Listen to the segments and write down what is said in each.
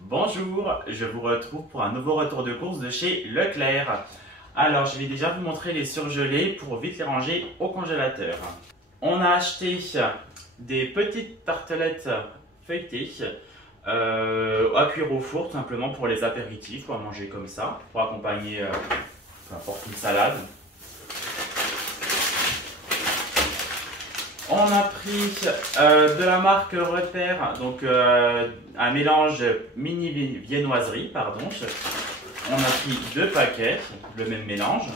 Bonjour, je vous retrouve pour un nouveau retour de course de chez Leclerc. Alors, je vais déjà vous montrer les surgelés pour vite les ranger au congélateur. On a acheté des petites tartelettes feuilletées à cuire au four, tout simplement pour les apéritifs, pour manger comme ça, pour accompagner n'importe une salade. On a pris de la marque Repère, donc un mélange mini viennoiserie, pardon. On a pris 2 paquets, le même mélange.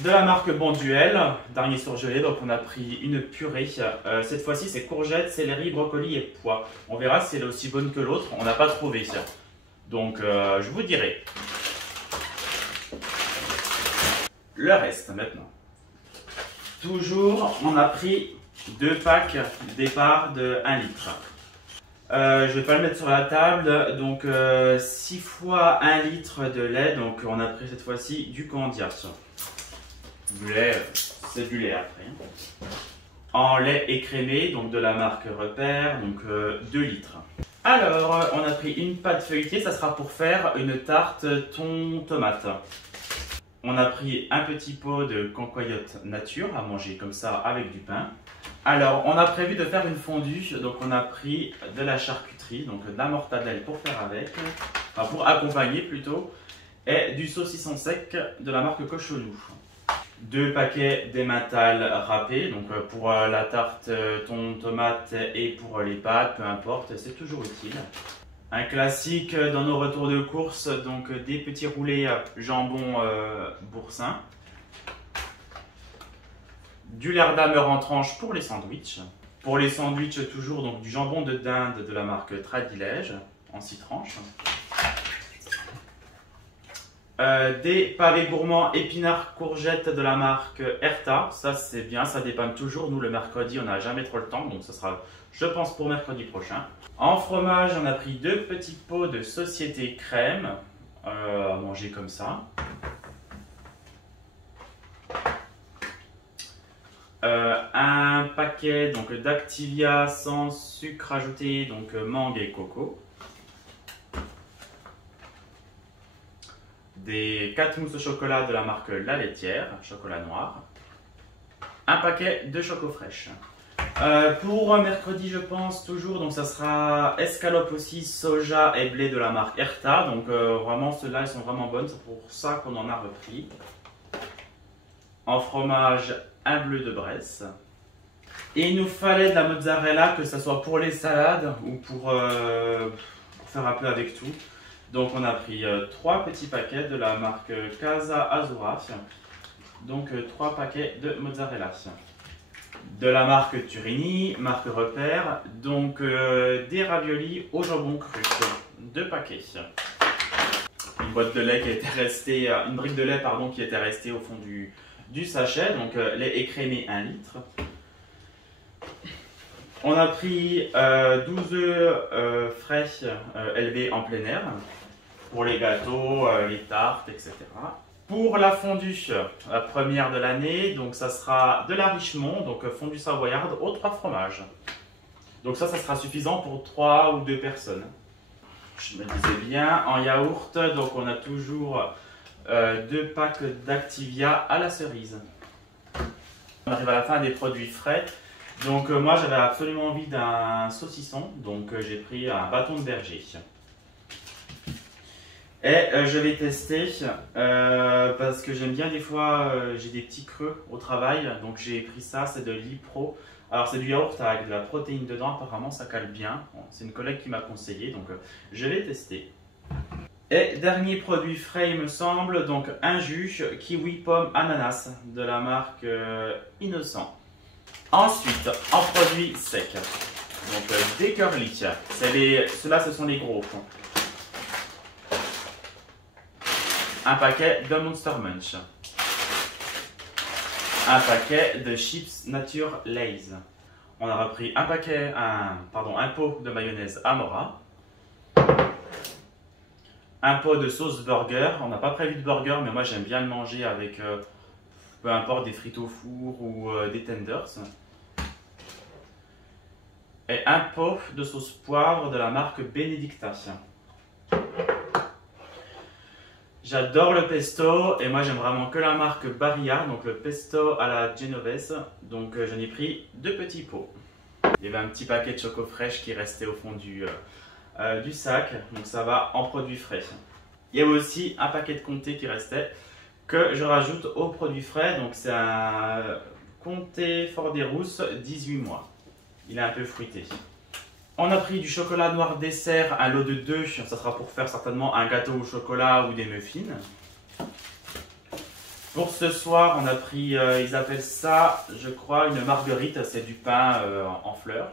De la marque Bonduelle, dernier surgelé, donc on a pris une purée. Cette fois-ci, c'est courgettes, céleri, brocoli et pois. On verra si elle est aussi bonne que l'autre, on n'a pas trouvé ça. Donc je vous dirai. Le reste maintenant. Toujours, on a pris 2 packs départ de 1 litre. Je ne vais pas le mettre sur la table, donc 6 fois 1 litre de lait, donc on a pris cette fois-ci du Candia. Du lait, c'est du lait après. En lait écrémé, donc de la marque Repère, donc 2 litres. Alors, on a pris une pâte feuilletée, ça sera pour faire une tarte thon tomate. On a pris un petit pot de cancoyote nature à manger comme ça avec du pain. Alors, on a prévu de faire une fondue, donc on a pris de la charcuterie, donc de la mortadelle pour faire avec, enfin pour accompagner plutôt, et du saucisson sec de la marque Cochonou. 2 paquets d'emmental râpé, donc pour la tarte thon tomate et pour les pâtes, peu importe, c'est toujours utile. Un classique dans nos retours de course, donc des petits roulés jambon boursin. Du lard d'ameur en tranches pour les sandwichs. Pour les sandwichs, toujours donc du jambon de dinde de la marque Tradilège en 6 tranches. Des pavés gourmands épinards courgettes de la marque Erta. Ça c'est bien, ça dépanne toujours. Nous le mercredi, on n'a jamais trop le temps, donc ça sera, je pense, pour mercredi prochain. En fromage, on a pris 2 petits pots de Société Crème à manger comme ça. Un paquet d'Activia sans sucre ajouté, donc mangue et coco. Des 4 mousses au chocolat de la marque La Laitière, chocolat noir. Un paquet de choco fraîche. Pour mercredi, je pense toujours, donc ça sera escalope aussi, soja et blé de la marque Erta. Donc vraiment, ceux-là, elles sont vraiment bonnes, c'est pour ça qu'on en a repris. En fromage, un bleu de Bresse. Et il nous fallait de la mozzarella, que ce soit pour les salades ou pour faire un peu avec tout. Donc on a pris 3 petits paquets de la marque Casa Azura. Donc 3 paquets de mozzarella. De la marque Turini, marque Repère, donc des raviolis au jambon cru, 2 paquets. Une boîte de lait qui était restée, une brique de lait pardon, qui était restée au fond du sachet, donc lait écrémé 1 litre. On a pris 12 œufs frais élevés en plein air pour les gâteaux, les tartes, etc. Pour la fondue, la première de l'année, donc ça sera de la Richemont, donc fondue savoyarde aux 3 fromages. Donc ça sera suffisant pour 3 ou 2 personnes. Je me disais bien, en yaourt, donc on a toujours 2 packs d'Activia à la cerise. On arrive à la fin des produits frais. Donc moi j'avais absolument envie d'un saucisson, donc j'ai pris un bâton de berger. Et je vais tester parce que j'aime bien des fois, j'ai des petits creux au travail, donc j'ai pris ça, c'est de l'Ipro. Alors c'est du yaourt avec de la protéine dedans, apparemment ça cale bien. Bon, c'est une collègue qui m'a conseillé, donc je vais tester. Et dernier produit frais il me semble, donc un jus kiwi pomme ananas de la marque Innocent. Ensuite, en produit sec, donc des curly, ceux-là ce sont les gros. Un paquet de Monster Munch. Un paquet de chips nature Lay's. On a repris un pot de mayonnaise Amora. un pot de sauce burger. On n'a pas prévu de burger, mais moi j'aime bien le manger avec peu importe des frites au four ou des tenders. Et un pot de sauce poivre de la marque Benedicta. J'adore le pesto et moi j'aime vraiment que la marque Barilla, donc le pesto à la genovese. Donc j'en ai pris 2 petits pots. Il y avait un petit paquet de choco fraîche qui restait au fond du sac, donc ça va en produits frais. Il y a aussi un paquet de comté qui restait que je rajoute aux produits frais, donc c'est un comté Fort des Rousses 18 mois. Il est un peu fruité. On a pris du chocolat noir dessert, un lot de 2, ça sera pour faire certainement un gâteau au chocolat ou des muffins. Pour ce soir, on a pris, ils appellent ça, je crois, une marguerite, c'est du pain en fleurs.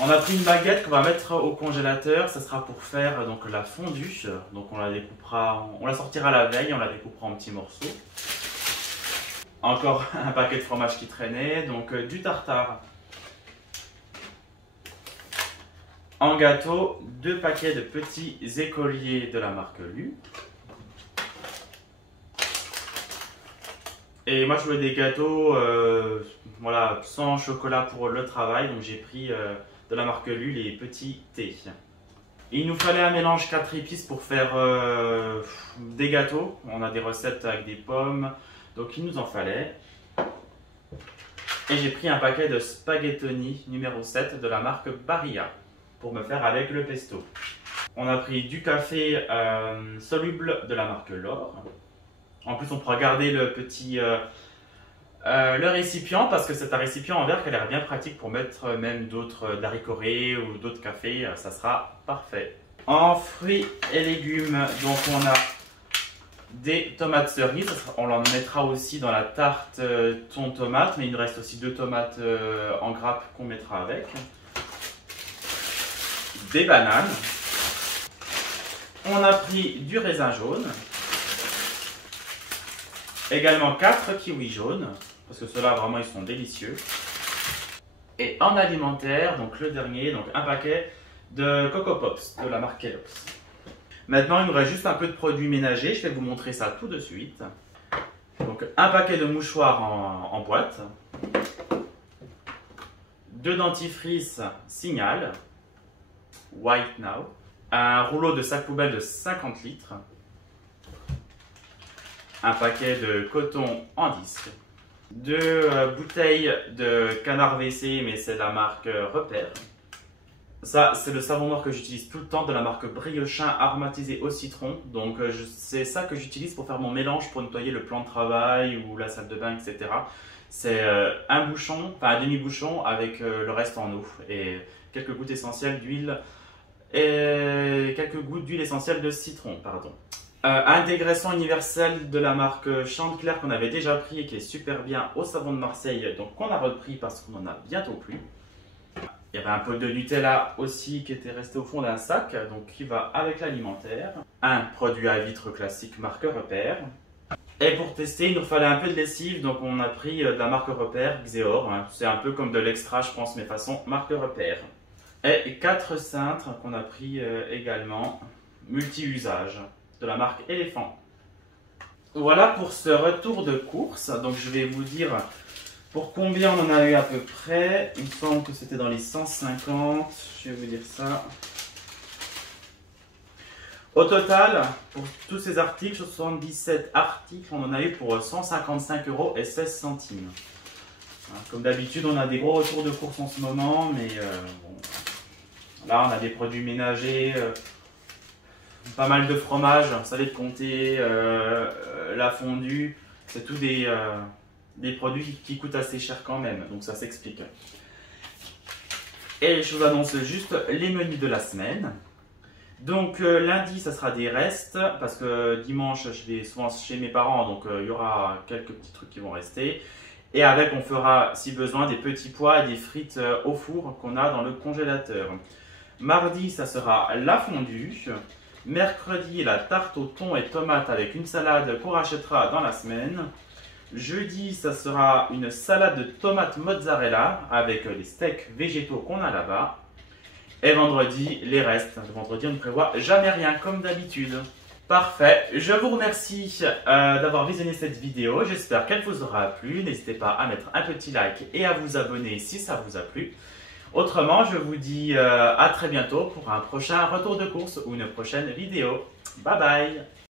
On a pris une baguette qu'on va mettre au congélateur, ça sera pour faire donc la fondue. Donc on la découpera, on la sortira la veille, on la découpera en petits morceaux. Encore un paquet de fromage qui traînait, donc du tartare. En gâteau, 2 paquets de petits écoliers de la marque Lu. Et moi je voulais des gâteaux voilà, sans chocolat pour le travail, donc j'ai pris de la marque Lu les petits thés. Il nous fallait un mélange 4 épices pour faire des gâteaux. On a des recettes avec des pommes, donc il nous en fallait. Et j'ai pris un paquet de spaghettoni numéro 7 de la marque Barilla pour me faire avec le pesto. On a pris du café soluble de la marque L'Or. En plus, on pourra garder le petit le récipient parce que c'est un récipient en verre qui a l'air bien pratique pour mettre même d'autres haricots ou d'autres cafés. Ça sera parfait. En fruits et légumes, donc on a des tomates cerises. On en mettra aussi dans la tarte thon tomate, mais il nous reste aussi 2 tomates en grappe qu'on mettra avec. Des bananes. On a pris du raisin jaune. Également 4 kiwis jaunes, parce que ceux-là vraiment ils sont délicieux. Et en alimentaire, donc le dernier, donc un paquet de Coco Pops de la marque Kellogg's. Maintenant il nous reste juste un peu de produits ménagers, je vais vous montrer ça tout de suite. Donc un paquet de mouchoirs en boîte. 2 dentifrices Signal. White Now, un rouleau de sac poubelle de 50 litres, un paquet de coton en disque, 2 bouteilles de canard WC, mais c'est de la marque Repère. Ça, c'est le savon noir que j'utilise tout le temps de la marque Briochin aromatisé au citron. Donc c'est ça que j'utilise pour faire mon mélange pour nettoyer le plan de travail ou la salle de bain, etc. C'est un bouchon, enfin un demi-bouchon avec le reste en eau et quelques gouttes essentielles d'huile. Et quelques gouttes d'huile essentielle de citron, pardon. Un dégraissant universel de la marque Chantecler qu'on avait déjà pris et qui est super bien au savon de Marseille, donc qu'on a repris parce qu'on en a bientôt plus. Il y avait un pot de Nutella aussi qui était resté au fond d'un sac, donc qui va avec l'alimentaire. Un produit à vitre classique marque Repère. Et pour tester, il nous fallait un peu de lessive, donc on a pris de la marque Repère, Xeor. Hein. C'est un peu comme de l'extra, je pense, mais façon marque Repère. Et 4 cintres qu'on a pris également, multi-usage, de la marque Éléphant. Voilà pour ce retour de course. Donc je vais vous dire pour combien on en a eu à peu près. Il me semble que c'était dans les 150. Je vais vous dire ça. Au total, pour tous ces articles, 77 articles, on en a eu pour 155 € et 16 centimes. Comme d'habitude, on a des gros retours de course en ce moment, mais bon. Là, on a des produits ménagers, pas mal de fromage, salé de comté, la fondue. C'est tout des produits qui coûtent assez cher quand même, donc ça s'explique. Et je vous annonce juste les menus de la semaine. Donc lundi, ça sera des restes, parce que dimanche, je vais souvent chez mes parents, donc il y aura quelques petits trucs qui vont rester. Et avec, on fera, si besoin, des petits pois et des frites au four qu'on a dans le congélateur. Mardi, ça sera la fondue. Mercredi, la tarte au thon et tomates avec une salade qu'on rachètera dans la semaine. Jeudi, ça sera une salade de tomates mozzarella avec les steaks végétaux qu'on a là-bas. Et vendredi, les restes. Le vendredi, on ne prévoit jamais rien comme d'habitude. Parfait, je vous remercie d'avoir visionné cette vidéo, j'espère qu'elle vous aura plu, n'hésitez pas à mettre un petit like et à vous abonner si ça vous a plu. Autrement, je vous dis à très bientôt pour un prochain retour de course ou une prochaine vidéo. Bye bye!